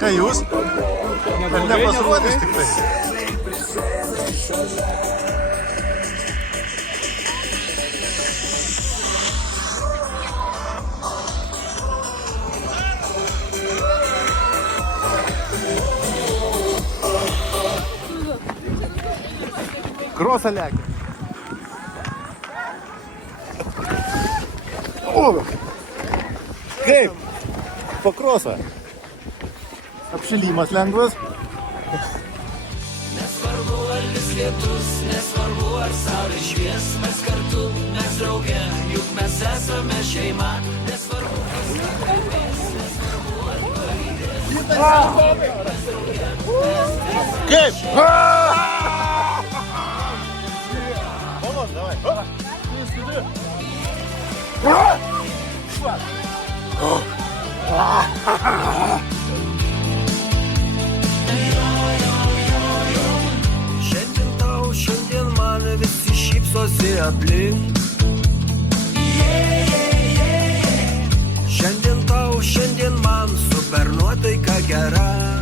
Ką jūs? Ar nepasirodys tik tai? Krosą lekia. O! Kaip? Po krosą. Apšilimas lengvas. Nesvarbu ar vis lietus, nesvarbu ar saulė švies, mes kartu, mes drauge, juk mes esame šeima. Nesvarbu kas kalbės, nesvarbu ar palydės. Kaip? Vamos, davai. Šiandien tau, šiandien man visi šypsosi aplink. Šiandien tau, šiandien man super nuotaika gera.